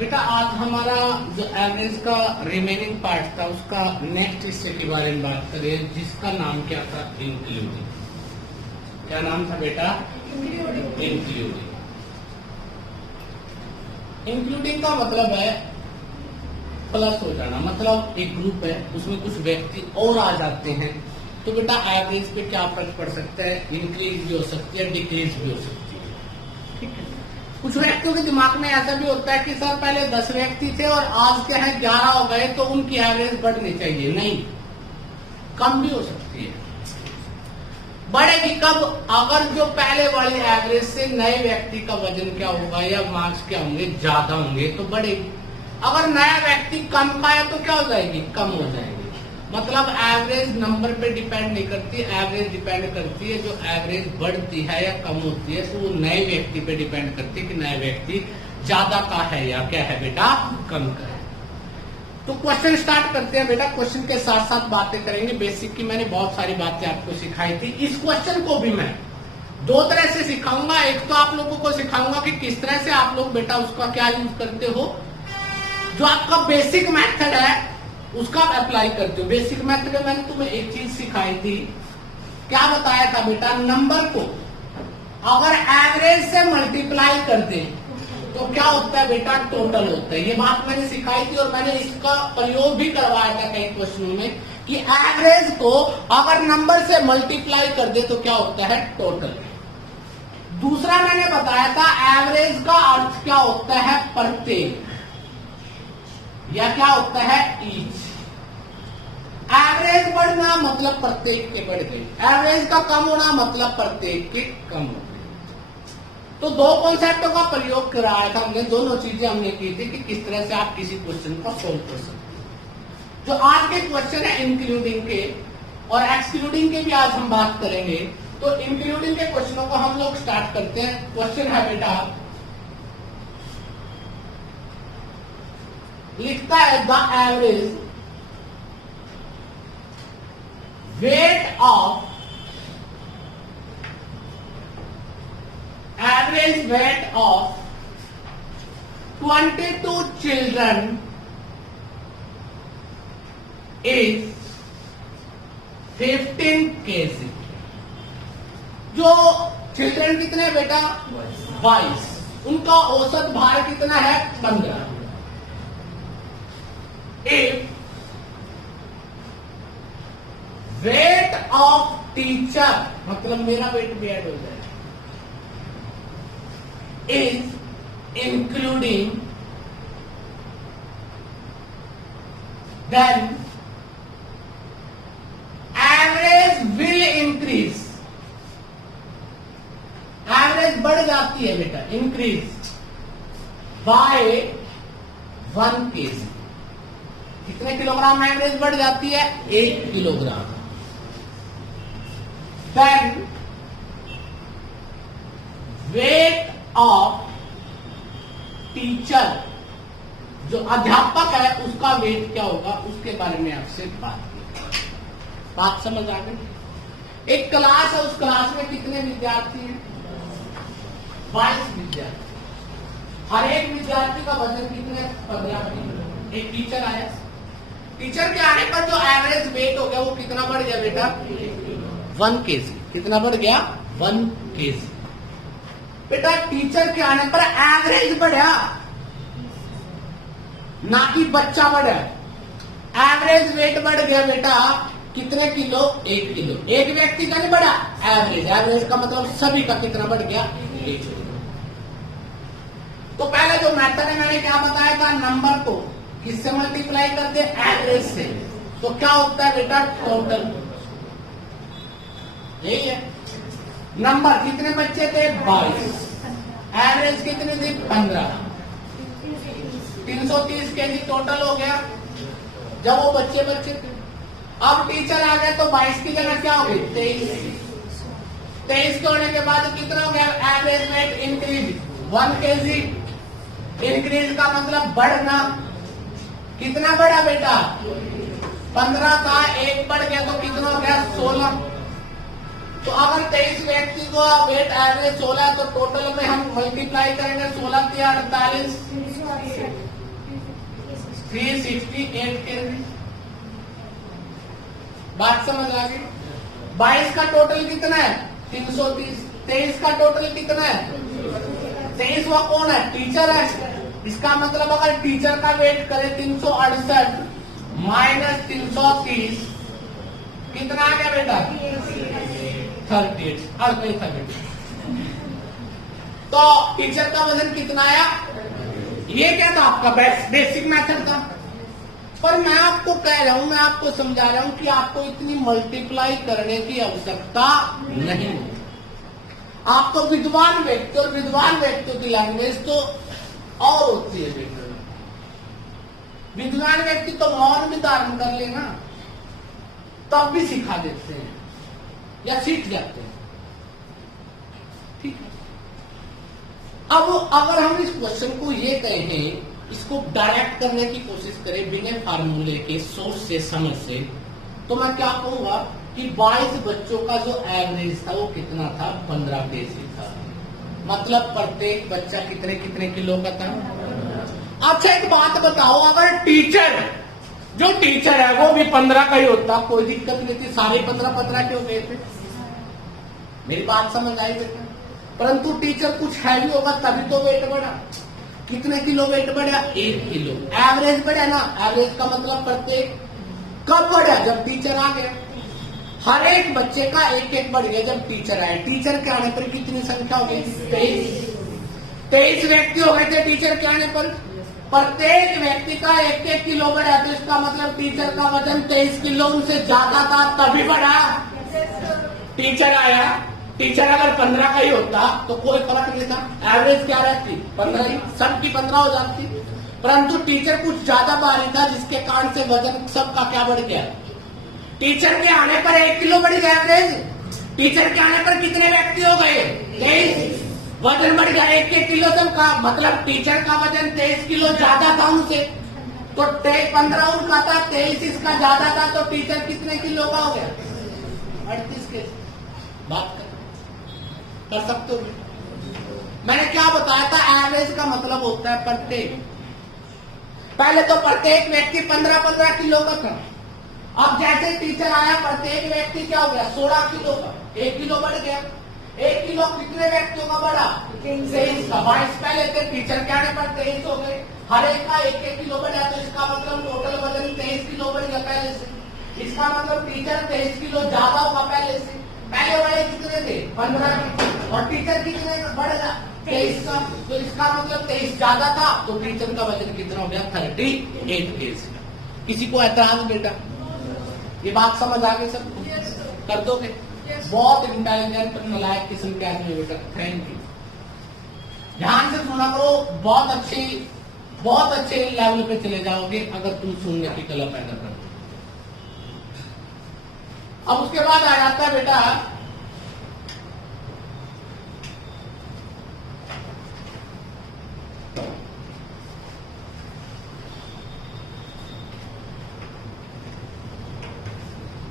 बेटा आज हमारा जो एवरेज का रिमेनिंग पार्ट था उसका नेक्स्ट हिस्से के बारे में बात करें, जिसका नाम क्या था? इंक्लूडिंग। क्या नाम था बेटा? इंक्लूडिंग। इंक्लूडिंग का मतलब है प्लस हो जाना, मतलब एक ग्रुप है उसमें कुछ व्यक्ति और आ जाते हैं तो बेटा एवरेज पे क्या फर्क पड़ सकता है? इंक्रीज भी हो सकती है, डिक्रीज भी हो सकती है। ठीक है, कुछ व्यक्तियों के दिमाग में ऐसा भी होता है कि सर पहले 10 व्यक्ति थे और आज क्या है 11 हो गए तो उनकी एवरेज बढ़नी चाहिए। नहीं, कम भी हो सकती है। बढ़ेगी कब? अगर जो पहले वाली एवरेज से नए व्यक्ति का वजन क्या होगा या मार्क्स क्या होंगे, ज्यादा होंगे तो बढ़ेगी। अगर नया व्यक्ति कम का है तो क्या हो जाएगी? कम हो जाएगी। मतलब एवरेज नंबर पे डिपेंड नहीं करती, एवरेज डिपेंड करती है जो एवरेज बढ़ती है या कम होती है तो वो नए व्यक्ति पे डिपेंड करती है कि नया व्यक्ति ज्यादा का है या क्या है बेटा, कम का है। तो क्वेश्चन स्टार्ट करते हैं बेटा। क्वेश्चन के साथ साथ बातें करेंगे। बेसिक की मैंने बहुत सारी बातें आपको सिखाई थी। इस क्वेश्चन को भी मैं दो तरह से सिखाऊंगा। एक तो आप लोगों को सिखाऊंगा कि किस तरह से आप लोग बेटा उसका क्या यूज करते हो, जो आपका बेसिक मेथड है उसका अप्लाई करते हो। बेसिक मेथड में मैंने तुम्हें एक चीज सिखाई थी, क्या बताया था बेटा? नंबर को अगर एवरेज से मल्टीप्लाई कर दें तो क्या होता है बेटा? टोटल होता है। ये बात मैंने सिखाई थी और मैंने इसका प्रयोग भी करवाया था कई क्वेश्चनों में कि एवरेज को अगर नंबर से मल्टीप्लाई कर दे तो क्या होता है? टोटल। दूसरा मैंने बताया था एवरेज का अर्थ क्या होता है? प्रत्येक, या क्या होता है? ईच। एवरेज बढ़ना मतलब प्रत्येक के बढ़ गई, एवरेज का कम होना मतलब प्रत्येक के कम हो गई। तो दो कॉन्सेप्टों का प्रयोग कराया था हमने, दोनों चीजें हमने की थी कि किस तरह से आप किसी क्वेश्चन को सोल्व कर सकते हैं। जो आज के क्वेश्चन है इंक्लूडिंग के और एक्सक्लूडिंग के भी आज हम बात करेंगे। तो इंक्लूडिंग के क्वेश्चनों को हम लोग स्टार्ट करते हैं। क्वेश्चन है बेटा, लिखता है the average weight of average weight of 22 children is 15 kg। जो चिल्ड्रन कितने हैं बेटा? 22। उनका औसत भार कितना है? 15। If weight of teacher, मतलब मेरा वेट भी ऐड हो जाए, is including, then average will increase। Average बढ़ जाती है बेटा, इंक्रीज by 1 kg। कितने किलोग्राम एवरेज बढ़ जाती है? 1 kilogram. then weight of teacher, जो अध्यापक है उसका वेट क्या होगा उसके बारे में आपसे बात की। बात समझ आ गई? एक क्लास है, उस क्लास में कितने विद्यार्थी हैं? 22 विद्यार्थी। हर एक विद्यार्थी का वजन कितने? 15 किलो। एक टीचर आया, टीचर के आने पर जो एवरेज वेट हो गया वो कितना बढ़ गया बेटा? 1 kg। कितना बढ़ गया? 1 kg। बेटा टीचर के आने पर एवरेज बढ़ा, ना कि बच्चा बढ़ा। एवरेज वेट बढ़ गया बेटा कितने किलो? 1 किलो। एक व्यक्ति का नहीं बढ़ा, एवरेज। एवरेज का मतलब सभी का कितना बढ़ गया? 1 किलो। तो पहले जो मेथड है मैंने क्या बताया था? नंबर को किससे मल्टीप्लाई कर दे? एवरेज से। तो क्या होता है बेटा? टोटल। यही है। नंबर कितने बच्चे थे? 22। एवरेज कितनी थी? 15। 330 kg टोटल हो गया जब वो बच्चे थे। अब टीचर आ गए तो 22 की जगह क्या हो गई? 23। 23 के होने के बाद कितना हो गया? Average weight increase 1 kg। Increase का मतलब बढ़ना। कितना बढ़ा बेटा? 15 का 1 बढ़ गया तो कितना हो गया? 16। तो अगर 23 व्यक्ति को वेट एवरेज 16 है तो टोटल में हम मल्टीप्लाई करेंगे 16 के 48, 368 केजी। बात समझ आ गई? 22 का टोटल कितना है? 330। 23 का टोटल कितना है? 23वां कौन है? टीचर है। इसका मतलब अगर टीचर का वेट करें 368 माइनस 330 कितना आ गया बेटा? 38। 38 था बेटा। तो टीचर का वजन कितना आया? ये क्या था? आपका बेसिक मेथड था। पर मैं आपको कह रहा हूं, मैं आपको समझा रहा हूं कि आपको इतनी मल्टीप्लाई करने की आवश्यकता नहीं। आप तो विद्वान व्यक्ति, और विद्वान व्यक्तियों की लैंग्वेज तो और होती है बेटा। विद्वान व्यक्ति तो मौन भी धारण कर लेना तब भी सिखा देते हैं या सीख जाते हैं। ठीक है। अब अगर हम इस क्वेश्चन को ये कहें, इसको डायरेक्ट करने की कोशिश करें बिना फार्मूले के, सोर्स से, समझ से, तो मैं क्या कहूंगा कि 22 बच्चों का जो एवरेज था वो कितना था? 15 केजी था। मतलब प्रत्येक बच्चा कितने कितने किलो का था? अच्छा एक बात बताओ, अगर टीचर, जो टीचर है वो भी 15 का ही होता, कोई दिक्कत नहीं थी। सारे 15 क्यों गए थे? मेरी बात समझ आई बेटा? परंतु टीचर कुछ हैवी होगा तभी तो वेट बढ़ा। कितने किलो वेट बढ़ा? 1 किलो। एवरेज बढ़ा ना? एवरेज का मतलब प्रत्येक कब बढ़ा? जब टीचर आ गया। हर एक बच्चे का 1-1 बढ़ गया जब टीचर आए। टीचर के आने पर कितनी संख्या हो गई? 23 व्यक्ति हो गए थे टीचर के आने पर। प्रत्येक व्यक्ति का 1-1 किलो बढ़ा, तो इसका मतलब टीचर का वजन 23 किलो उनसे ज्यादा था तभी बढ़ा। टीचर आया, टीचर अगर 15 का ही होता तो कोई फर्क नहीं था। एवरेज क्या रहती? 15 ही, सबकी 15 हो जाती। परंतु टीचर कुछ ज्यादा भारी था जिसके कारण से वजन सबका क्या बढ़ गया? टीचर के आने पर 1 किलो बढ़ गया एवरेज। टीचर के आने पर कितने व्यक्ति हो गए? 23। वजन बढ़ गया 1-1 किलो सबका। मतलब टीचर का वजन 23 किलो ज्यादा था उनसे, तो 15 उनका था, 23 इसका ज्यादा था, तो टीचर कितने किलो का हो गया? 38 के। बात कर सकते हो? मैंने क्या बताया था? एवरेज का मतलब होता है प्रत्येक। पहले तो प्रत्येक व्यक्ति 15-15 किलो का था। अब जैसे टीचर आया प्रत्येक व्यक्ति क्या हो गया? 16 किलो का। 1 किलो बढ़ गया। 1 किलो कितने व्यक्तियों का बढ़ा? 23 का। 22 पहले थे, टीचर के आने पर 23 हो गए। हर एक का 1-1 किलो बढ़ा, तो इसका मतलब टोटल वजन 23 किलो बढ़ गया पहले से। इसका मतलब टीचर 23 किलो ज्यादा होगा पहले से। पहले बड़े कितने थे? 15 और टीचर कितने बढ़ेगा? 23 का। तो इसका मतलब 23 ज्यादा था, तो टीचर का वजन कितना हो गया? 38 केजी। किसी को ऐतराज बेटा? ये बात समझ आ गई सबको? कर दोगे? बहुत इंटेलिजेंट और नालायक किस्म के आदमी बेटा। Thank you. ध्यान से सुना करो, बहुत अच्छे लेवल पे चले जाओगे अगर तुम सुनने की कला पैदा करते। अब उसके बाद आ जाता है बेटा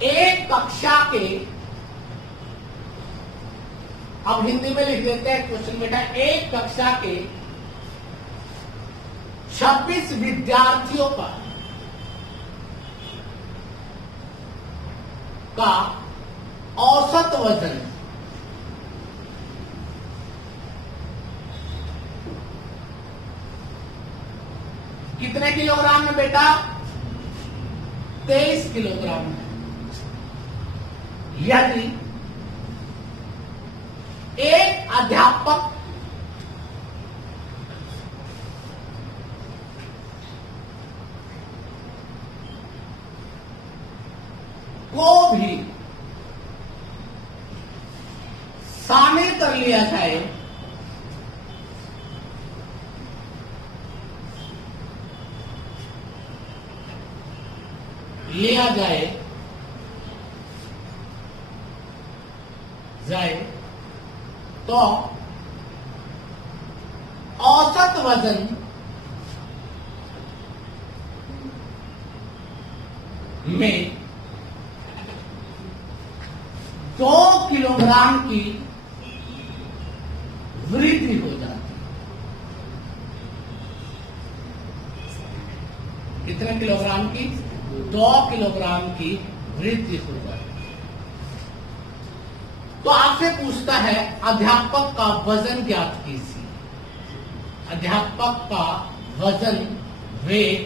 एक कक्षा के, अब हिंदी में लिख लेते हैं क्वेश्चन बेटा। एक कक्षा के 26 विद्यार्थियों का औसत वजन कितने किलोग्राम में बेटा? 23 किलोग्राम में। यदि एक अध्यापक को भी शामिल कर लिया जाए तो औसत वजन में 2 किलोग्राम की वृद्धि हो जाती है। कितने किलोग्राम की? 2 किलोग्राम की वृद्धि हो जाए। तो आपसे पूछता है अध्यापक का वजन ज्ञात कीजिए। अध्यापक का वजन वेट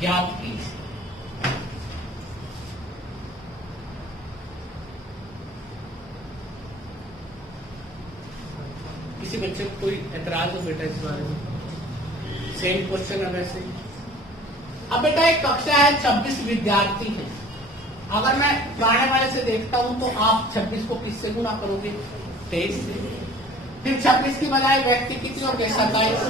ज्ञात कीजिए। किसी बच्चे को कोई एतराज हो बेटा इस बारे में? सेम क्वेश्चन है वैसे ही। अब बेटा एक कक्षा है, 26 विद्यार्थी हैं। अगर मैं पुराने वाले से देखता हूं तो आप 26 को किससे गुणा करोगे? 23 से। फिर 26 की बजाय व्यक्ति कितने होंगे? 27।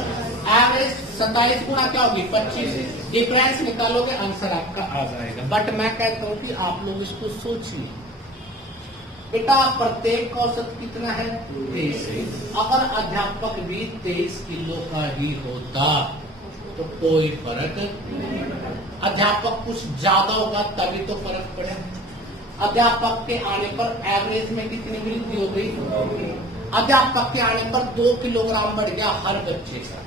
एवरेज 27 गुणा क्या होगी? 25। डिफरेंस निकालोगे, आंसर आपका आ जाएगा। बट मैं कहता हूं कि आप लोग इसको सोचिए बेटा, प्रत्येक का औसत कितना है? 23। अगर अध्यापक भी 23 किलो का ही होता तो कोई फर्क नहीं। अध्यापक कुछ ज्यादा होगा तभी तो फर्क पड़े। अध्यापक के आने पर एवरेज में कितनी वृद्धि हो गई? अध्यापक के आने पर 2 किलोग्राम बढ़ गया हर बच्चे का।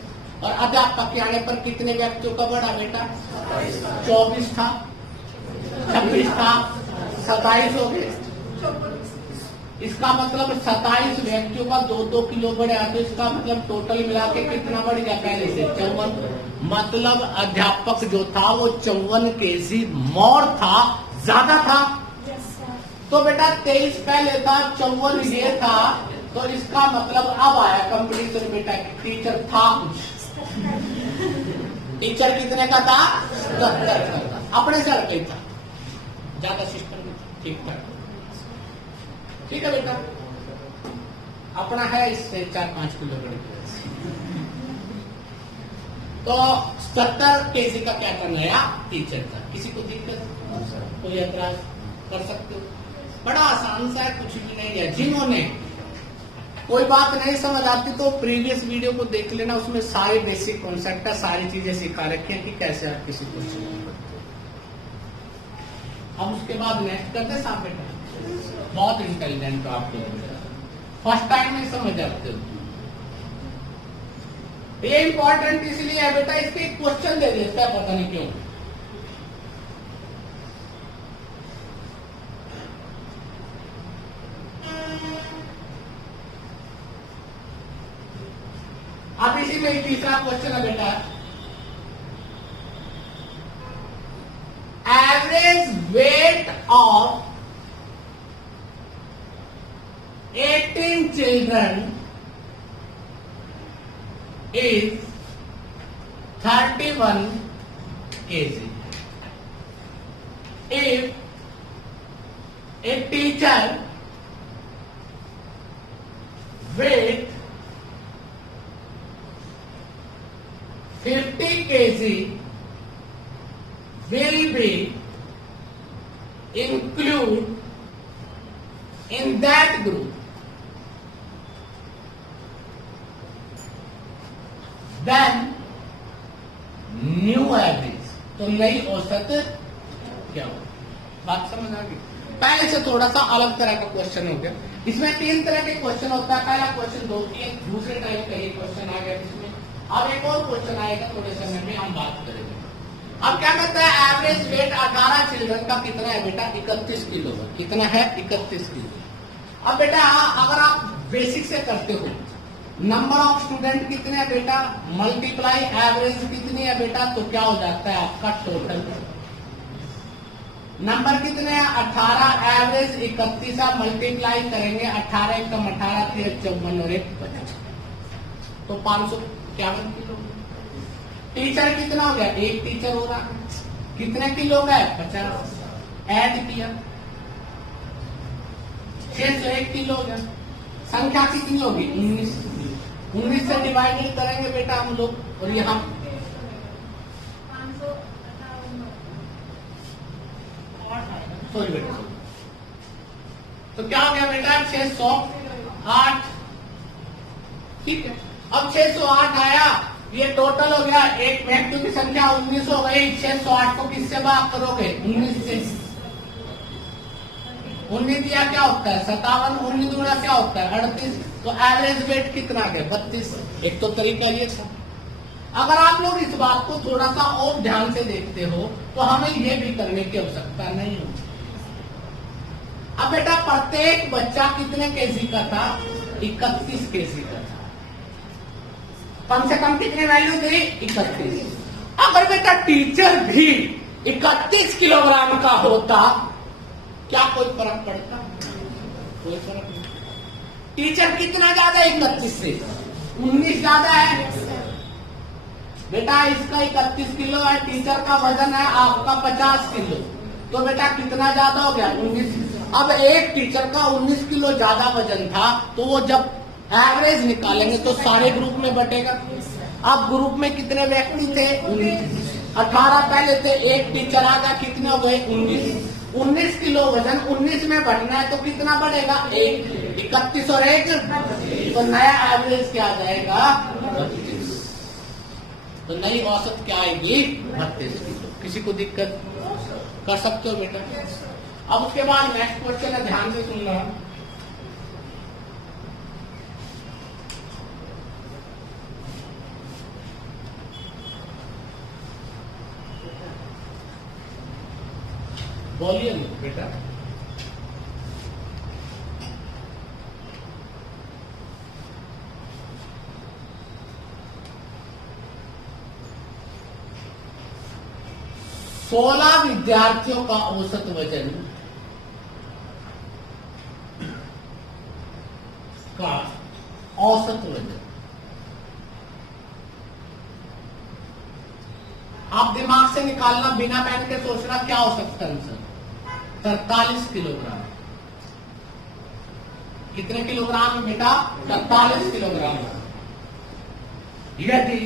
और अध्यापक के आने पर कितने व्यक्तियों का बढ़ा बेटा? 24 था, 26 था, 27 हो गए। इसका मतलब 27 व्यक्तियों का 2-2 किलो बढ़ा, तो इसका मतलब टोटल मिला के कितना बढ़ गया? पहले से 54। मतलब अध्यापक जो था वो 54 केजी मोर था, ज्यादा था। तो बेटा 23 पहले था, 54 ये था, तो इसका मतलब अब आया कंपटीशन बेटा। टीचर था कुछ, टीचर कितने का था? 77 का था, अपने सर पे था, ज्यादा सिस्टम में था, ठीक था। ठीक है बेटा, अपना है इससे 4-5 किलो बड़ी। तो 70 केजी का क्या करना है? टीचर का। किसी को दिक्कत, कोई एतराज कर सकते हो? बड़ा आसान सा है, कुछ भी नहीं है। जिन्होंने कोई बात नहीं समझ आती तो प्रीवियस वीडियो को देख लेना, उसमें सारे बेसिक कॉन्सेप्ट है, सारी चीजें सिखा रखी है कि कैसे आप किसी क्वेश्चन को करते हो। अब उसके बाद नेक्स्ट करते साहब बेटा, बहुत इंटेलिजेंट हो आप लोग, फर्स्ट टाइम में समझ आते हो। ये इंपॉर्टेंट इसलिए है बेटा, इसके क्वेश्चन दे देता है, पता नहीं क्यों। अब इसी में तीसरा क्वेश्चन है बेटा, average weight of 18 children is 31 kg. If a teacher weight 50 kg will be included in that group, then new average, तो नई औसत क्या हो? बात समझ आ गई? पहले से थोड़ा सा अलग तरह का क्वेश्चन हो गया। इसमें 3 तरह के क्वेश्चन होता है। पहला क्वेश्चन 2 की, दूसरे टाइप का ये क्वेश्चन आ गया इसमें। अब एक और क्वेश्चन आएगा थोड़े समय में, हम बात करेंगे। अब क्या कहता है, एवरेज वेट 18 चिल्ड्रन का कितना है बेटा? 31 किलो का। कितना है? 31 किलो। अब बेटा अगर आप बेसिक से करते हो, नंबर ऑफ स्टूडेंट कितने हैं बेटा, मल्टीप्लाई एवरेज कितनी है बेटा, तो क्या हो जाता है आपका टोटल। नंबर कितने हैं? 18, एवरेज 31, आप मल्टीप्लाई करेंगे 18 एकम 18, 54 और 1 50, तो 551 किलो। टीचर कितना हो गया? 1 टीचर हो रहा है, कितने किलो का है? 50, ऐड किया 601 किलो हो गया। संख्या कितनी होगी? 19 से डिवाइडेड करेंगे बेटा हम लोग, और यहाँ सॉरी बेटा, तो क्या हो गया बेटा? 608। ठीक है, अब 608 आया, ये टोटल हो गया। एक व्यक्ति की संख्या 19 हो गई। 608 को किससे भाग करोगे? 19 से। 19 दिया क्या होता है? 57। 19 दूना क्या होता है? 38। तो एवरेज वेट कितना आ गया? 32। एक तो तरीका ये था। अगर आप लोग इस बात को थोड़ा सा और ध्यान से देखते हो तो हमें यह भी करने की आवश्यकता नहीं होती। अब बेटा प्रत्येक बच्चा कितने केजी का था? 31 केजी का था। कम से कम कितनी वैल्यू थी? 31। अगर बेटा टीचर भी 31 किलोग्राम का होता, क्या कोई फर्क पड़ता? कोई फर्क नहीं। टीचर कितना ज्यादा 31 से? 19 ज्यादा है बेटा। इसका 31 किलो है, टीचर का वजन है आपका 50 किलो, तो बेटा कितना ज्यादा हो गया? 19। अब एक टीचर का 19 किलो ज्यादा वजन था, तो वो जब एवरेज निकालेंगे तो सारे ग्रुप में बटेगा। अब ग्रुप में कितने व्यक्ति थे? 18 पहले थे, एक टीचर आ गया, कितने हो गए? 19। 19 किलो वजन 19 में बढ़ना है तो कितना बढ़ेगा? 1। 31 और 1, तो नया एवरेज क्या आ जाएगा? 32। तो नई औसत क्या आएगी? 32 किलो। किसी को दिक्कत? कर सकते हो बेटा। अब उसके बाद नेक्स्ट क्वेश्चन है, ध्यान से सुनना। बोलिए बेटा। सोलह विद्यार्थियों का औसत वजन का औसत वजन, आप दिमाग से निकालना, बिना पेन के सोचना क्या हो सकता है आंसर? 43 किलोग्राम। कितने किलोग्राम बेटा? 43 किलोग्राम। यदि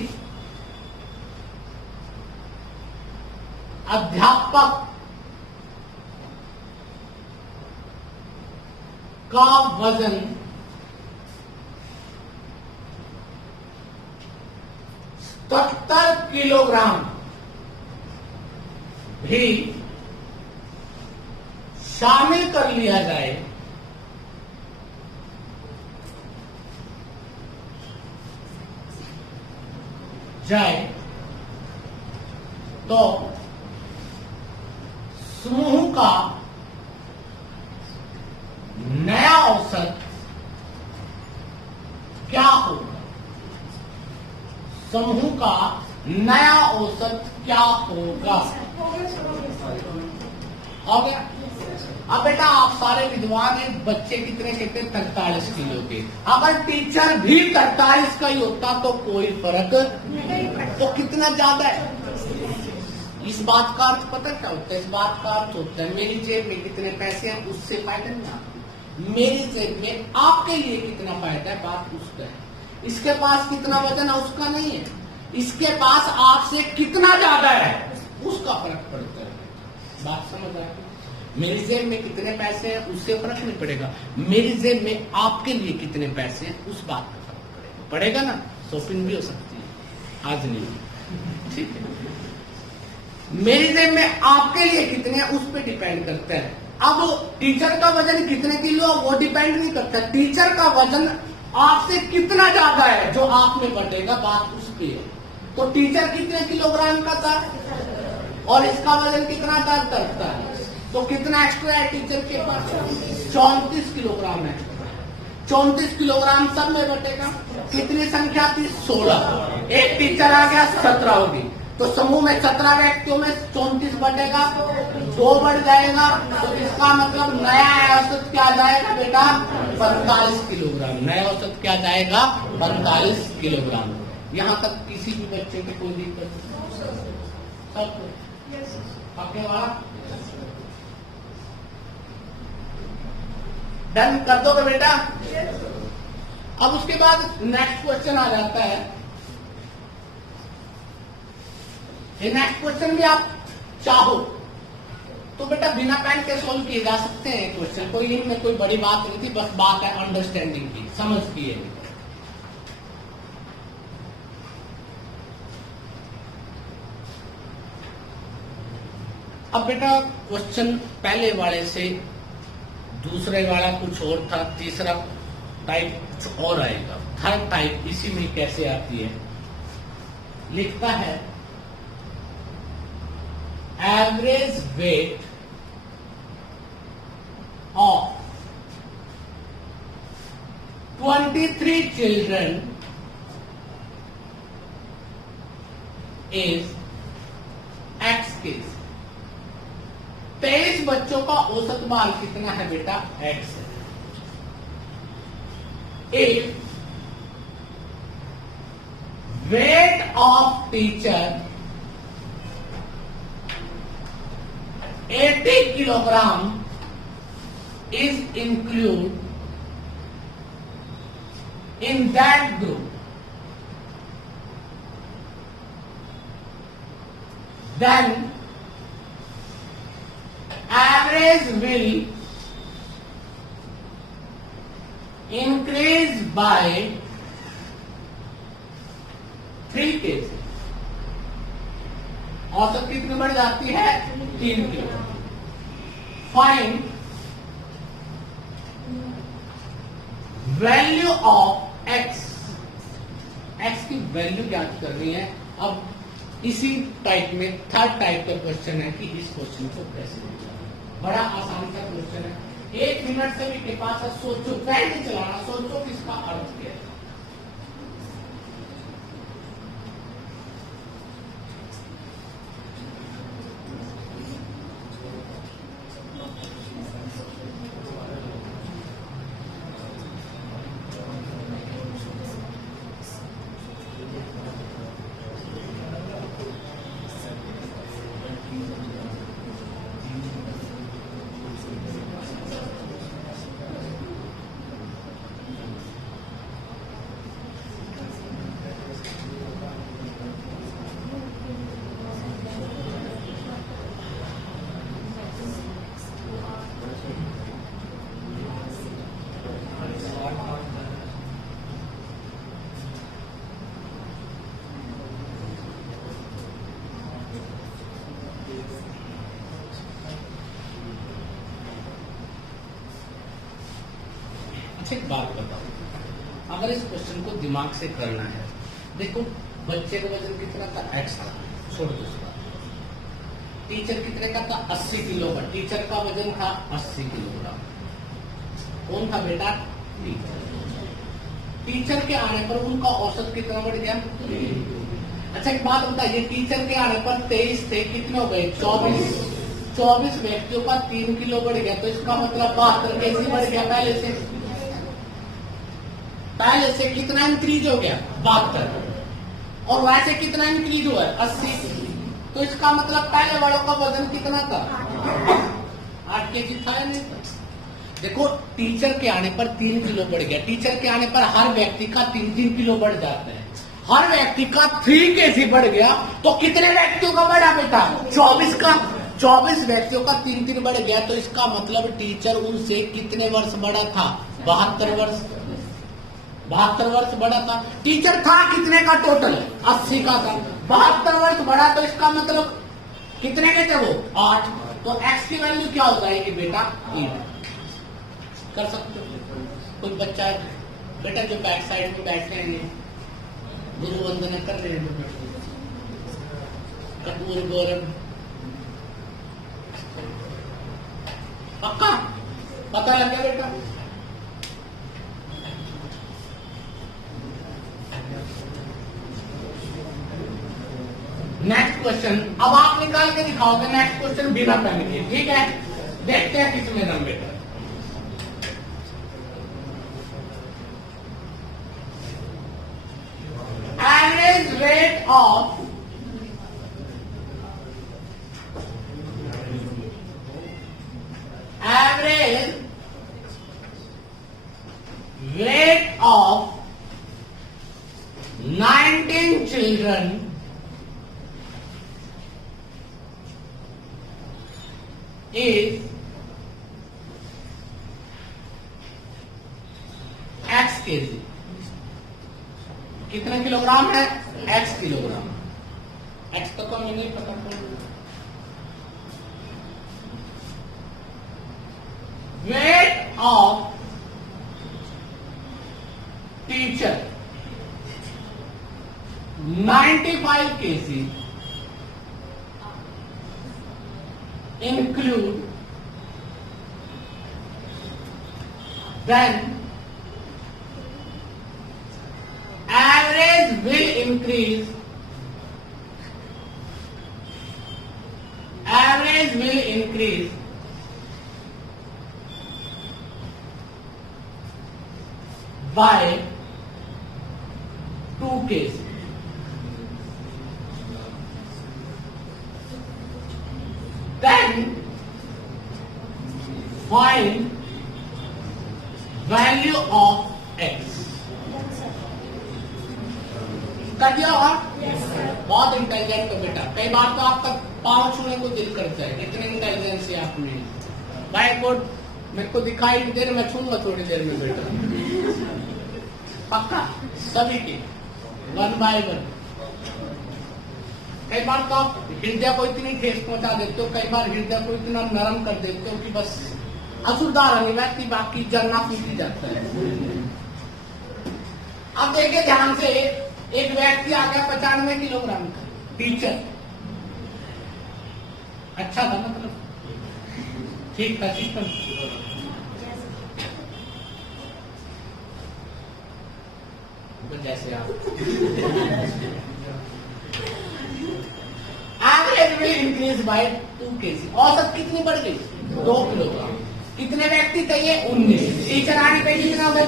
अध्यापक का वजन 77 किलोग्राम भी शामिल कर लिया जाए तो समूह का नया औसत क्या होगा? समूह का नया औसत क्या होगा? हो गया। अब बेटा आप सारे विद्वान हैं, बच्चे कितने कहते? 43 किलो के। अगर टीचर भी 43 का ही होता तो कोई फर्क नहीं। तो कितना ज्यादा है? इस बात का अर्थ पता क्या होता है? इस बात का अर्थ होता है मेरी जेब में कितने पैसे हैं उससे फायदा नहीं। मेरी जेब में आपके लिए कितना फायदा है, बात उसका है। इसके पास कितना वजन है उसका नहीं है, इसके पास आपसे कितना ज्यादा है उसका फर्क पड़ता है। बात समझ आती? मेरी जेब में कितने पैसे हैं उससे फर्क नहीं पड़ेगा, मेरी जेब में आपके लिए कितने पैसे हैं उस बात का फर्क पड़ेगा ना। शॉपिंग भी हो सकती है, आज नहीं, ठीक है। मेरी जेब में आपके लिए कितने हैं उस पर डिपेंड करता है। अब टीचर का वजन कितने किलो वो डिपेंड नहीं करता, टीचर का वजन आपसे कितना ज्यादा है जो आप में बढ़ेगा, बात उस पे है। तो टीचर कितने किलोग्राम का था और इसका वजन कितना करता है, तो कितना एक्स्ट्रा है टीचर के पास? 34 किलोग्राम एक्स्ट्रा। 34 किलोग्राम सब में बटेगा। कितनी संख्या थी? 16। एक टीचर आ गया, 17 होगी, तो समूह में 17 व्यक्तियों में 34 बटेगा, 2 बढ़ जाएगा, तो इसका मतलब नया औसत क्या जाएगा बेटा? 45 किलोग्राम। नया औसत क्या जाएगा? 45 किलोग्राम। यहाँ तक किसी भी बच्चे की कोई दिक्कत सब पक्के वाला डन कर दोगे बेटा? अब उसके बाद नेक्स्ट क्वेश्चन आ जाता है। ये नेक्स्ट क्वेश्चन भी आप चाहो तो बेटा बिना पेन के सोल्व किए जा सकते हैं क्वेश्चन, कोई इनमें कोई बड़ी बात नहीं थी, बस बात है अंडरस्टैंडिंग की, समझ की है। अब बेटा क्वेश्चन पहले वाले से दूसरे वाला कुछ और था, तीसरा टाइप और आएगा। थर्ड टाइप इसी में कैसे आती है लिखता है average weight of 23 children is X kg। 23 बच्चों का औसत भार कितना है बेटा? X है। If weight of teacher 80 kilogram is included in that group, then average will increase by 3 kg। औसत कितनी बढ़ जाती है? 3 kilo. Find value of x। x की वैल्यू ज्ञात करनी है। अब इसी टाइप में थर्ड टाइप का क्वेश्चन है कि इस क्वेश्चन को कैसे लिखा। बड़ा आसान सा क्वेश्चन है, 1 मिनट से भी के पास सोचो, पहले चलाना, सोचो कि इसका अर्थ क्या है। एक बात बताओ, अगर इस क्वेश्चन को दिमाग से करना है, देखो बच्चे का वजन कितना था? x था, छोड़ दो उसका। टीचर कितने का था? 80 किलो का। टीचर का वजन था 80 किलोग्राम। कौन था बेटा? टीचर। टीचर के आने पर उनका औसत कितना बढ़ गया? अच्छा एक बात बताइए, टीचर के आने पर 23 थे, कितने हो गए? 24 व्यक्तियों का 3 किलो बढ़ गया, तो इसका मतलब 72 केजी बढ़ गया। पहले से कितना इंक्रीज हो गया? 72। और वैसे कितना इंक्रीज हुआ है? 80। तो इसका मतलब पहले वालों का वजन कितना था? 8 केजी था या नहीं? देखो टीचर के आने पर 3 किलो बढ़ गया। टीचर के आने पर हर व्यक्ति का 3-3 किलो बढ़ जाता है। हर व्यक्ति का 3 केजी बढ़ गया, तो कितने व्यक्तियों का बढ़ा बेटा? 24 का। 24 व्यक्तियों का 3-3 बढ़ गया, तो इसका मतलब टीचर उनसे कितने वर्ष बड़ा था? 72 वर्ष। 72 वर्ष बड़ा था। टीचर था कितने का टोटल? 80 का था। 72 वर्ष बड़ा, तो इसका मतलब कितने के थे वो? 8। तो x की वैल्यू क्या हो जाएगी बेटा? 8। कर सकते हो। कोई बच्चा बेटा जो बैक साइड में बैठे हैं, गुरु वंदना कर रहे हैं, कपूर गौरव, पक्का पता लग गया बेटा? नेक्स्ट क्वेश्चन अब आप निकाल के दिखाओगे। नेक्स्ट क्वेश्चन बिना पेन के, ठीक है? देखते हैं किसमें दम बेटा। Average weight of weight of 19 children is x kg। कितना किलोग्राम है? x kilogram. x तो हमें नहीं पता। Weight of teacher 95 cases include, then average will increase, average will increase by 2 cases. Then find value of x. कर दिया होगा? बहुत इंटेलिजेंट हो बेटा। कई बार तो आपका पाँव छूने को दिल करता है, इतनी इंटेलिजेंस है आप में। व्हाइट बोर्ड मेरे को दिखाई नहीं दे रहा, मैं छूंगा थोड़ी देर में बेटा। पक्का सभी के 1 by 1। कई बार तो आप हृदय को इतनी ठेस पहुंचा देते हो, कई बार हृदय को इतना नरम कर देते हो कि बस असुरदार अनिवार्य बाकी जरना पीटी जाता है। अब देखिए ध्यान से, एक व्यक्ति आ गया 95 किलोग्राम का, टीचर अच्छा था, मतलब ठीक था सिस्टम। जैसे आप average will increase by 2 kg। औसत कितनी बढ़ गई? 2 किलोग्राम। कितने व्यक्ति थे ये? 19। टीचर आने पे कितना होगा?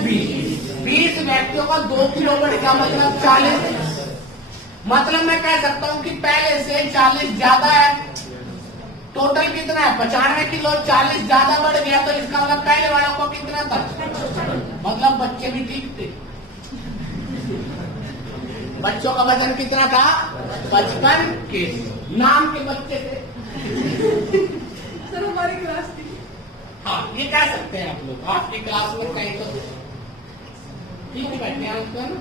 20 व्यक्तियों का 2 किलो बढ़ गया, मतलब 40। मतलब मैं कह सकता हूँ कि पहले से 40 ज्यादा है। टोटल कितना है? 95 किलो। 40 ज्यादा बढ़ गया, तो इसका मतलब पहले वालों को कितना था? मतलब बच्चे भी ठीक थे। बच्चों का वजन कितना था? 55 kg। नाम के बच्चे थे। सर हमारी क्लास थी। हाँ, ये कह सकते हैं आप लोग। आपकी क्लास में कहीं तो ठीक है बैठे हैं उसको, है ना?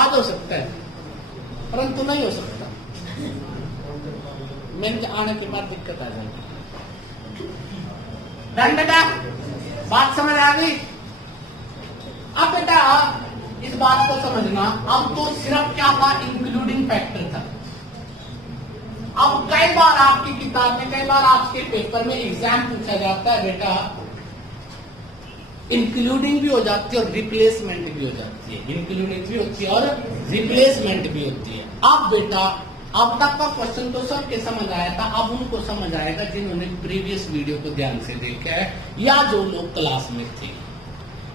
आज हो सकता है, परंतु नहीं हो सकता। मेरे आने के बाद दिक्कत आ जाएगी। डन बेटा, बात समझ आ गई? अब बेटा इस बात को समझना, अब तो सिर्फ क्या था? इंक्लूडिंग फैक्टर था। अब कई बार आपकी किताब में, कई बार आपके पेपर में एग्जाम पूछा जाता है बेटा, इंक्लूडिंग भी हो जाती है और रिप्लेसमेंट भी हो जाती है। इंक्लूडिंग भी होती है और रिप्लेसमेंट भी होती है। अब बेटा, अब तक का क्वेश्चन तो सबके समझ आया था, अब उनको समझ आएगा जिन्होंने प्रीवियस वीडियो को ध्यान से देखा है या जो लोग क्लास में थे।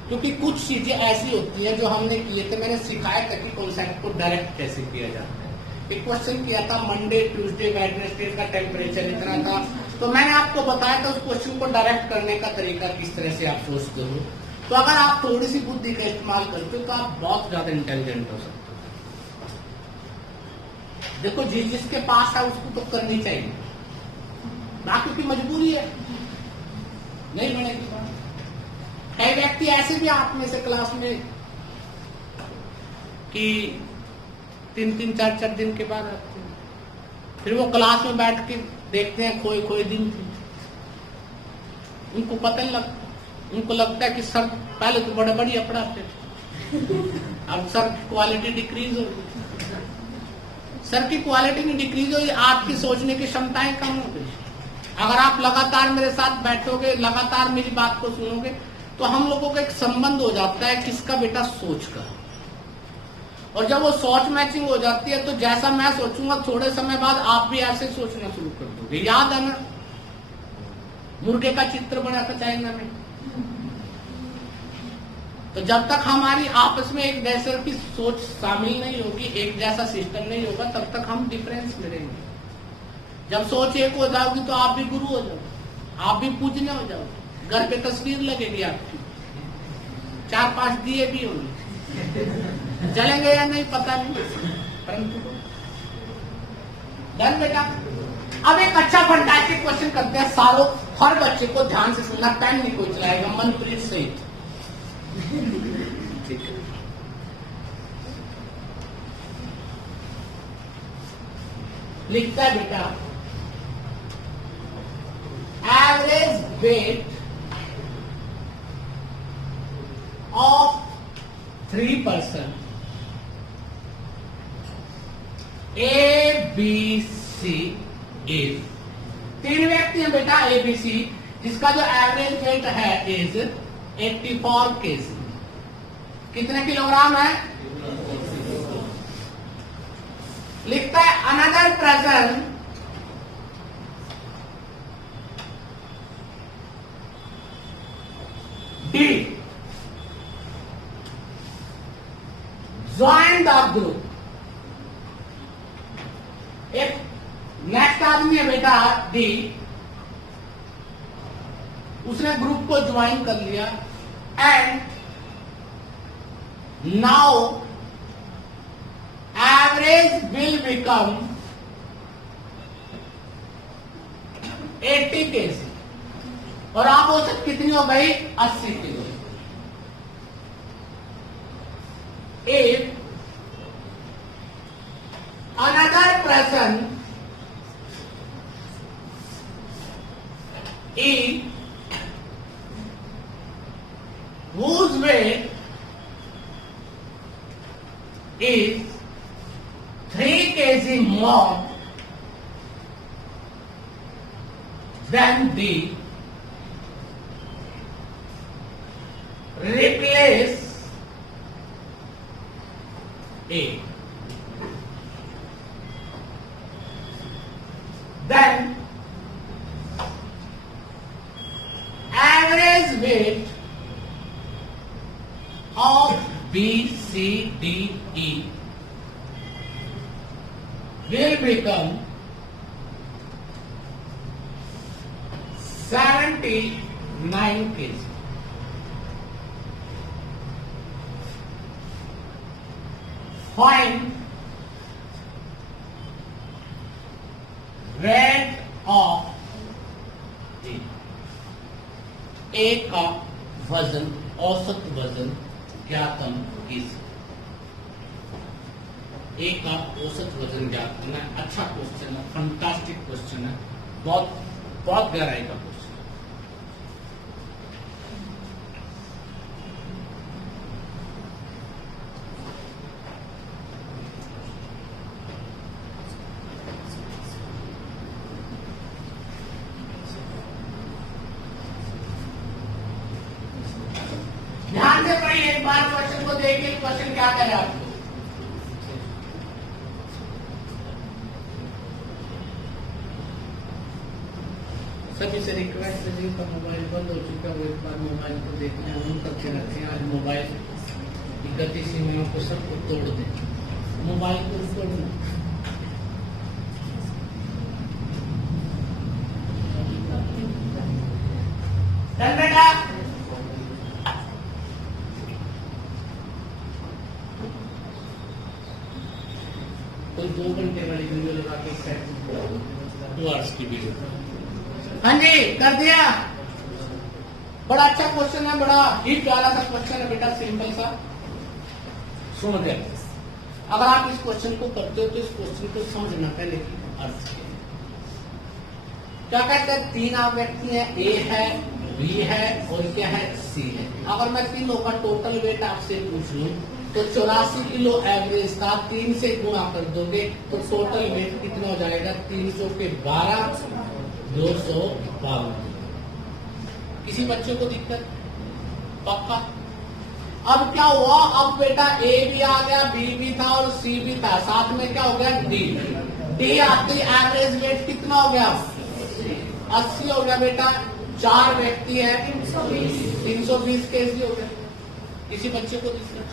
क्योंकि कुछ चीजें ऐसी होती हैं जो हमने किए थे। मैंने सिखाया था कि कॉन्सेप्ट को डायरेक्ट कैसे किया जाता है। एक क्वेश्चन किया था, मंडे ट्यूसडे वेडनेसडे का टेम्परेचर इतना था, तो मैंने आपको बताया था उस क्वेश्चन को डायरेक्ट करने का तरीका किस तरह से आप सोचते हो। तो अगर आप थोड़ी सी बुद्धि का इस्तेमाल करते हो तो आप बहुत ज्यादा इंटेलिजेंट हो सकते हो। देखो जिसके पास है उसको तो करनी चाहिए, बाकी की मजबूरी है, नहीं बनेगी। कई व्यक्ति ऐसे भी आप में से क्लास में कि 3-3, 4-4 दिन के बाद आते हैं, फिर वो क्लास में बैठ के देखते हैं खोए खोए दिन थे। उनको पता नहीं लगता, उनको लगता है कि सर पहले तो बड़े बढ़िया पढ़ाते थे, अब सर की क्वालिटी डिक्रीज हो गई। सर की क्वालिटी नहीं डिक्रीज हुई, आपकी सोचने की क्षमताएं कम हो गई। अगर आप लगातार मेरे साथ बैठोगे, लगातार मेरी बात को सुनोगे, तो हम लोगों का एक संबंध हो जाता है किसका? बेटा सोच का। और जब वो सोच मैचिंग हो जाती है तो जैसा मैं सोचूंगा थोड़े समय बाद आप भी ऐसे सोचना शुरू कर दोगे। याद है ना मुर्गे का चित्र बना था चाइना में? तो जब तक हमारी आपस में एक जैसे की सोच शामिल नहीं होगी, एक जैसा सिस्टम नहीं होगा, तब तक हम डिफरेंस में रहेंगे। जब सोच एक हो जाओगी तो आप भी गुरु हो जाओगे, आप भी पूजने हो जाओगे, घर पे तस्वीर लगेगी आपकी, 4-5 दिए भी होंगे, जलेंगे या नहीं पता नहीं, परंतु डन बेटा। अब एक अच्छा फंटास्टिक क्वेश्चन करते हैं सारों, हर बच्चे को ध्यान से सुनना, पेन नहीं कोई चलाएगा, मनप्रीत सहित। ठीक है, लिखता है बेटा, average weight of 3 person A B C is, 3 व्यक्ति हैं बेटा ए बी सी, जिसका जो एवरेज वेट है इज 84 केजी। कितने किलोग्राम है? लिखता है another person D join the group. एक नेक्स्ट आदमी है बेटा डी, उसने ग्रुप को ज्वाइन कर लिया and now average will become 80 KG और आप औसत कितनी हो गई? 80 kilo. If another person is whose weight is 3 kg more than the replace A, then average weight of B, C, D, E will become 79 kg. Find weight of A. A का वजन, औसत वजन ज्ञातम कीजिए। ए का औसत वजन ज्ञात करना है। अच्छा क्वेश्चन है, फंटास्टिक क्वेश्चन है, बहुत बहुत गहराई का क्वेश्चन। ध्यान से पढ़िए, एक बार क्वेश्चन को देखिए, क्वेश्चन क्या कह रहा है आपको। सभी से रिक्वेस्ट है, जिनका मोबाइल बंद हो चुका है वो एक बार मोबाइल को देखना ऑन करके रखें। आज मोबाइल की गति सीमाओं को सबको तोड़ दें, मोबाइल को तोड़ना। डन बेटा, कोई 2 घंटे वाली वीडियो लगा के सेट 2 आवर्स की वीडियो। हाँ जी, कर दिया। बड़ा अच्छा क्वेश्चन है, बड़ा ही प्यारा सा क्वेश्चन है बेटा, सिंपल सा। सुन दे, अगर आप इस क्वेश्चन को करते हो तो इस क्वेश्चन को समझना पहले अर्थ क्या कहते हैं। 3 आप व्यक्ति हैं, ए है, बी है और क्या है, सी है। अगर मैं तीनों का टोटल वेट आपसे पूछ लूं तो 84 किलो एवरेज था, 3 से गुणा कर दोगे तो टोटल वेट कितना हो जाएगा? 300 के 12, 252। किसी बच्चे को दिक्कत? पक्का। अब क्या हुआ? अब बेटा ए भी आ गया, बी भी था और सी भी था, साथ में क्या हो गया? डी। डी आते एवरेज वेट कितना हो गया? 80 हो गया बेटा। 4 व्यक्ति है, 320 केजी हो गया। किसी बच्चे को दिक्कत?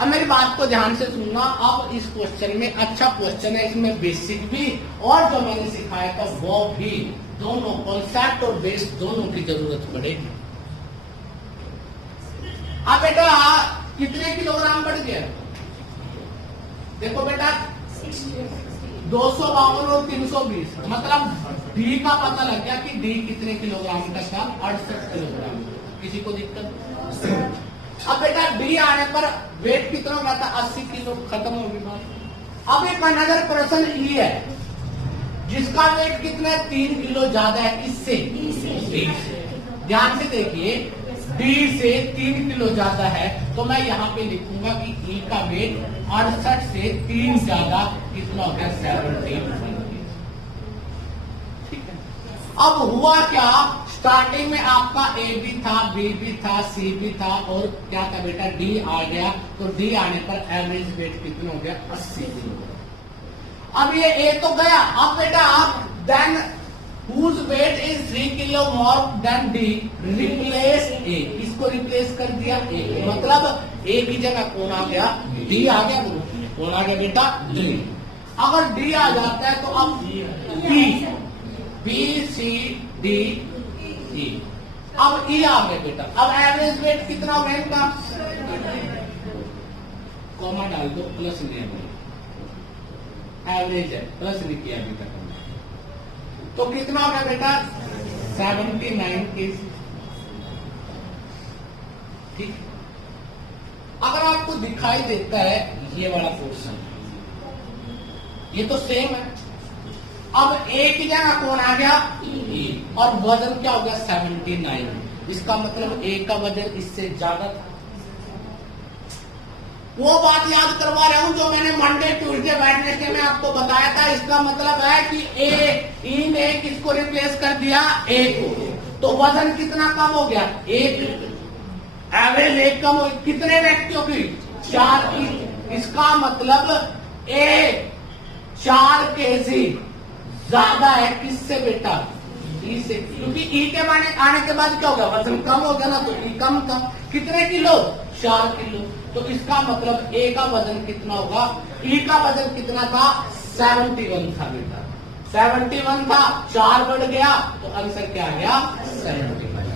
अब मेरी बात को ध्यान से सुनना। अब इस क्वेश्चन में अच्छा क्वेश्चन है, इसमें बेसिक भी और जो मैंने सिखाया था वो भी, दोनों कॉन्सेप्ट और बेस दोनों की जरूरत पड़ेगी। अब बेटा कितने किलोग्राम बढ़ गया? देखो बेटा 252 और 320, मतलब डी का पता लग गया कि डी कितने किलोग्राम का था? 68 किलोग्राम। किसी को दिक्कत? अब बेटा डी आने पर वेट कितना हो गया था? 80 किलो। खत्म होगी बात। अब एक अनदर पर्सन ई है जिसका वेट कितना है? 3 किलो ज्यादा है। किससे? डी से। ध्यान से देखिए, डी से 3 किलो ज्यादा है तो मैं यहाँ पे लिखूंगा कि ई का वेट 68 से 3 ज्यादा कितना हो गया 71। ठीक है। अब हुआ क्या, स्टार्टिंग में आपका ए भी था, बी भी था, सी भी था और क्या था बेटा डी आ गया। तो डी आने पर एवरेज वेट कितना हो गया 80 किलो। अब ये ए तो गया। अब बेटा then whose weight is 3 kilo more than D replace A, इसको रिप्लेस कर दिया A, मतलब A की जगह कौन आ गया D आ गया। कौन आ गया बेटा D। अगर D आ जाता है तो अब B B C D E, अब E आ गया बेटा। अब एवरेज वेट कितना हो गया इनका, कॉमा डाल दो, प्लस नहीं है, एवरेज है, प्लस नहीं किया अभी तक। तो कितना हो गया बेटा 79 केजी। ठीक। अगर आपको दिखाई देता है ये वाला पोर्शन, ये तो सेम है। अब ए की जगह कौन आ गया E, और वजन क्या हो गया 79। इसका मतलब ए का वजन इससे ज्यादा था। वो बात याद करवा रहा हूं जो मैंने मंडे ट्यूसडे वेडनेसडे में आपको बताया था। इसका मतलब है कि ई ने किसको रिप्लेस कर दिया ए को, तो वजन कितना कम हो गया 1, एवरेज 1 कम हो। कितने व्यक्तियों की 4 की। इसका मतलब ए 4 केजी ज्यादा है किससे बेटा ई से, क्योंकि ई के आने के बाद क्या हो गया वजन कम हो गया ना, तो ई कम था। कितने किलो 4 किलो। तो इसका मतलब ए का वजन कितना होगा, ई का वजन कितना था 71 था बेटा, 71 था, 4 बढ़ गया तो आंसर क्या आ गया 75।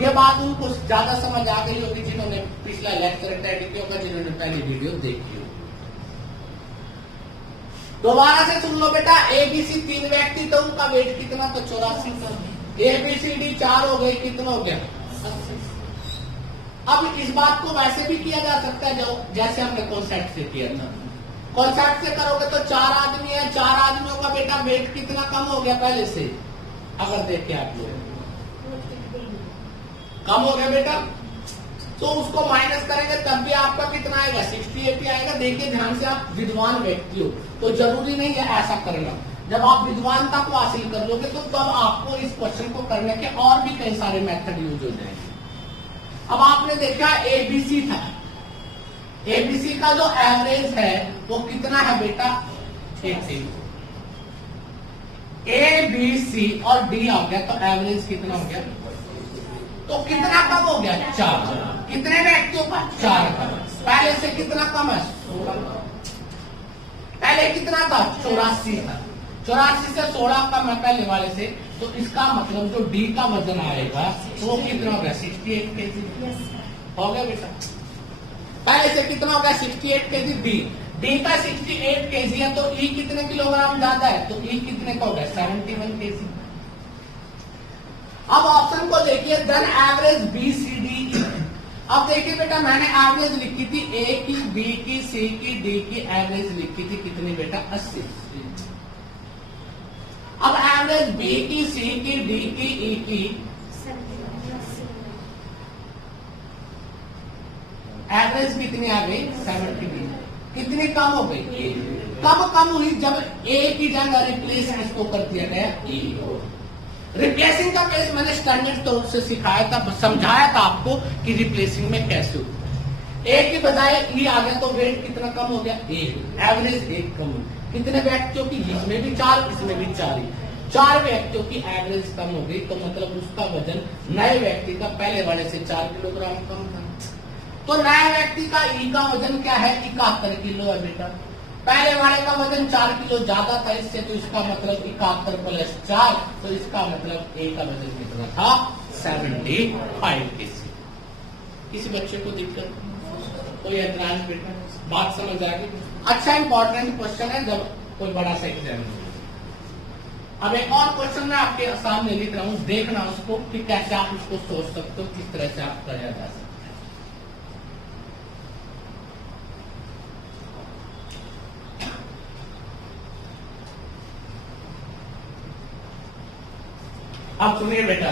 ये बात उनको ज्यादा समझ आ गई होगी जिन्होंने पिछला लेक्चर अटेंड किया होगा, जिन्होंने पहली वीडियो देखी होगी। दोबारा से सुन लो बेटा, ए बी सी 3 व्यक्ति तो उनका वेट कितना, तो 84 था। ए बी सी डी 4 हो गए, कितना हो गया 80। अब इस बात को वैसे भी किया जा सकता है जो जैसे हमने कॉन्सेप्ट से किया था। कॉन्सेप्ट से करोगे तो 4 आदमी है, 4 आदमियों का बेटा वेट कितना कम हो गया पहले से, अगर देखे आप लोग कम हो गया बेटा, तो उसको माइनस करेंगे तब भी आपका कितना आएगा 68 आएगा। देखिए ध्यान से, आप विद्वान व्यक्ति हो तो जरूरी नहीं है ऐसा करना। जब आप विद्वानता को हासिल कर लोगे तो तब आपको इस क्वेश्चन को करने के और भी कई सारे मेथड यूज हो जाएंगे। अब आपने देखा एबीसी था, एबीसी का जो एवरेज है वो कितना है बेटा 80। ए बी सी और डी आ गया तो एवरेज कितना हो गया, तो कितना कम हो गया 4। कितने व्यक्तियों का 4 का। पहले से कितना कम है 16। पहले कितना था 84 था, 84 से 16 कम है पहले वाले से। तो इसका मतलब जो डी का वजन आएगा वो कितना हो गया 68 केजी हो गया बेटा। पहले से कितना हो गया 68 केजी। डी का 68 केजी है तो ई कितने किलोग्राम ज्यादा है, तो ई कितने का हो गया 71 केजी। अब ऑप्शन को देखिए, then average B C D. अब देखिए बेटा, मैंने एवरेज लिखी थी ए की, बी की, सी की, डी की एवरेज लिखी थी कितनी बेटा 80। अब एवरेज बी की, सी की, डी की, ई की एवरेज कितनी आ गई 70। कितनी कम हो गई, कब कम हुई जब ए की जगह रिप्लेस इसको कर दिया गया ई। रिप्लेसिंग का केस मैंने स्टैंडर्ड तौर से सिखाया था, समझाया था आपको कि रिप्लेसिंग में कैसे हो। ए की बजाय ई आ गया तो वेट कितना कम हो गया 1, एवरेज 1 कम हो। कितने व्यक्तियों की, इसमें भी 4, इसमें भी 4 ही, 4 व्यक्तियों की एवरेज कम हो गई। तो मतलब उसका वजन नए व्यक्ति का पहले वाले से 4 किलोग्राम कम था। तो नए व्यक्ति का ई का वजन क्या है 71 किलो है बेटा। पहले वाले का वजन 4 किलो ज्यादा था इससे, तो इसका मतलब 71 + 4, तो इसका मतलब ए का वजन कितना था 75 केजी। किसी बच्चे को दिक्कत कोई एतराज बेटा, बात समझ आ गई। अच्छा इंपॉर्टेंट क्वेश्चन है जब कोई बड़ा सा एग्जाम। अब एक और क्वेश्चन मैं आपके सामने लिख रहा हूं, देखना उसको कि कैसे आप उसको सोच सकते हो, किस तरह से आप कराया जा सकते। अब सुनिए बेटा,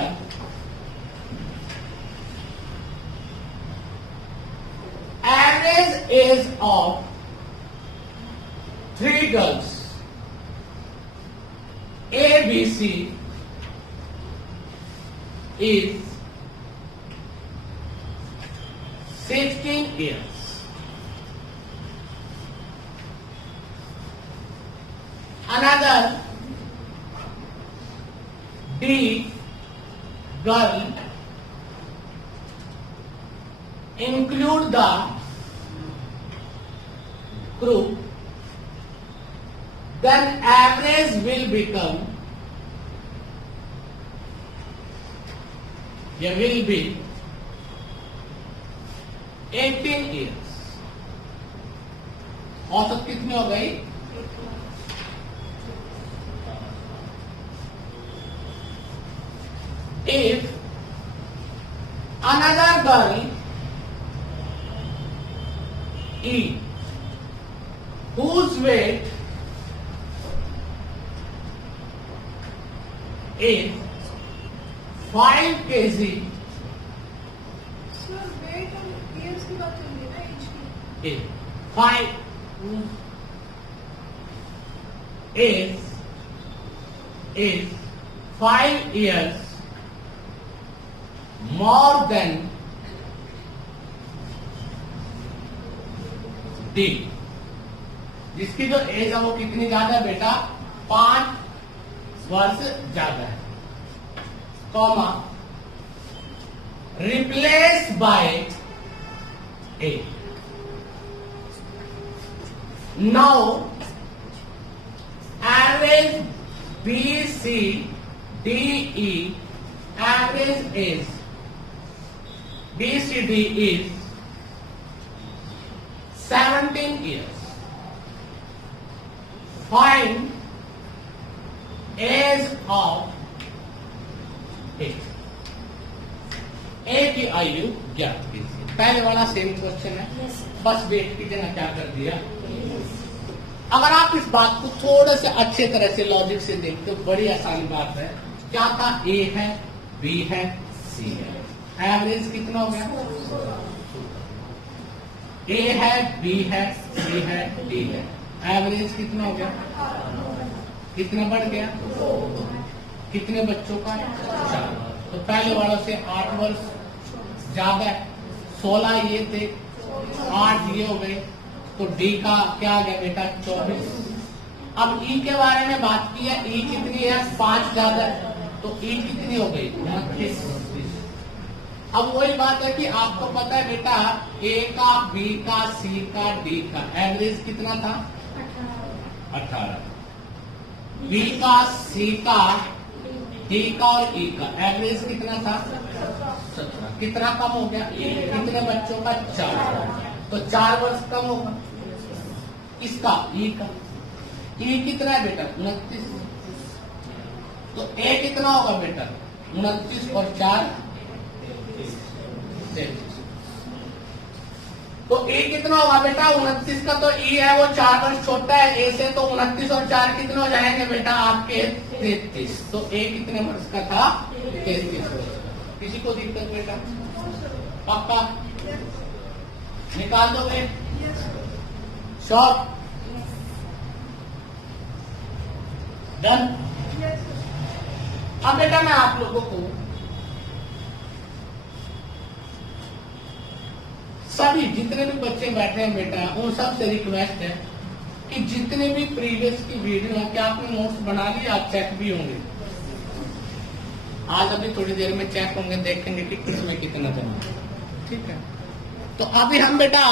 average age of 3 girls A, B, C is 16 years. Another D girl, include the group, then average will become, will be 18 years. औसत कितनी हो गई? If another girl E, whose weight is 5 kg, sir weight और years की बात चल रही है ना, एज की. is 5 is 5 years more than D, जिसकी जो एज है वो कितनी ज्यादा है बेटा? 5 वर्ष ज्यादा है, comma replace by A. Now average B, C, D, E, average age B, C, D is 17 years. Find age of A. A की आयु ज्ञात कीजिए. पहले वाला सेम क्वेश्चन है, बस वेट कीजिए ना क्या कर दिया. अगर आप इस बात को थोड़े से अच्छे तरह से लॉजिक से देखते हो, बड़ी आसान बात है. क्या था? ए है, बी है, सी है. एवरेज कितना हो गया? ए है, बी है, सी है, डी है. एवरेज कितना हो गया? कितना बढ़ गया? कितने बच्चों का? 4. तो पहले वालों से 8 वर्ष ज्यादा है. 16 ये थे, 8 ये हो गए, तो डी का क्या आ गया बेटा? 24. अब ई के बारे में बात की है. ई कितनी है? 5 ज्यादा है, तो ई कितनी हो गई? 29. अब वही बात है कि आपको पता है बेटा, ए का, बी का, सी का, डी का एवरेज कितना था? 18. बी का, सी का, डी का और ई का एवरेज कितना था? 17. कितना कम हो गया? कितने बच्चों का? 4. तो 4 वर्ष कम होगा. इसका ई का, ई कितना है बेटा? 29. तो ए कितना होगा बेटा? 29 और 4 33. तो ए कितना होगा बेटा? 29 का तो ई है वो 4 वर्ष छोटा है ए से, तो 29 और 4 कितने हो जाएंगे बेटा आपके? 33. तो ए कितने वर्ष का था? 33 वर्ष. किसी को दिक्कत बेटा? पक्का निकाल दोगे? श्योर? डन? अब बेटा मैं आप लोगों को सभी जितने भी बच्चे बैठे हैं बेटा, उन सब से रिक्वेस्ट है कि जितने भी प्रीवियस की वीडियो है, क्या आपने नोट्स बना लिए? आप चेक भी होंगे आज, अभी थोड़ी देर में चेक होंगे, देखेंगे कि किसमें कितना जमा. ठीक है, तो अभी हम बेटा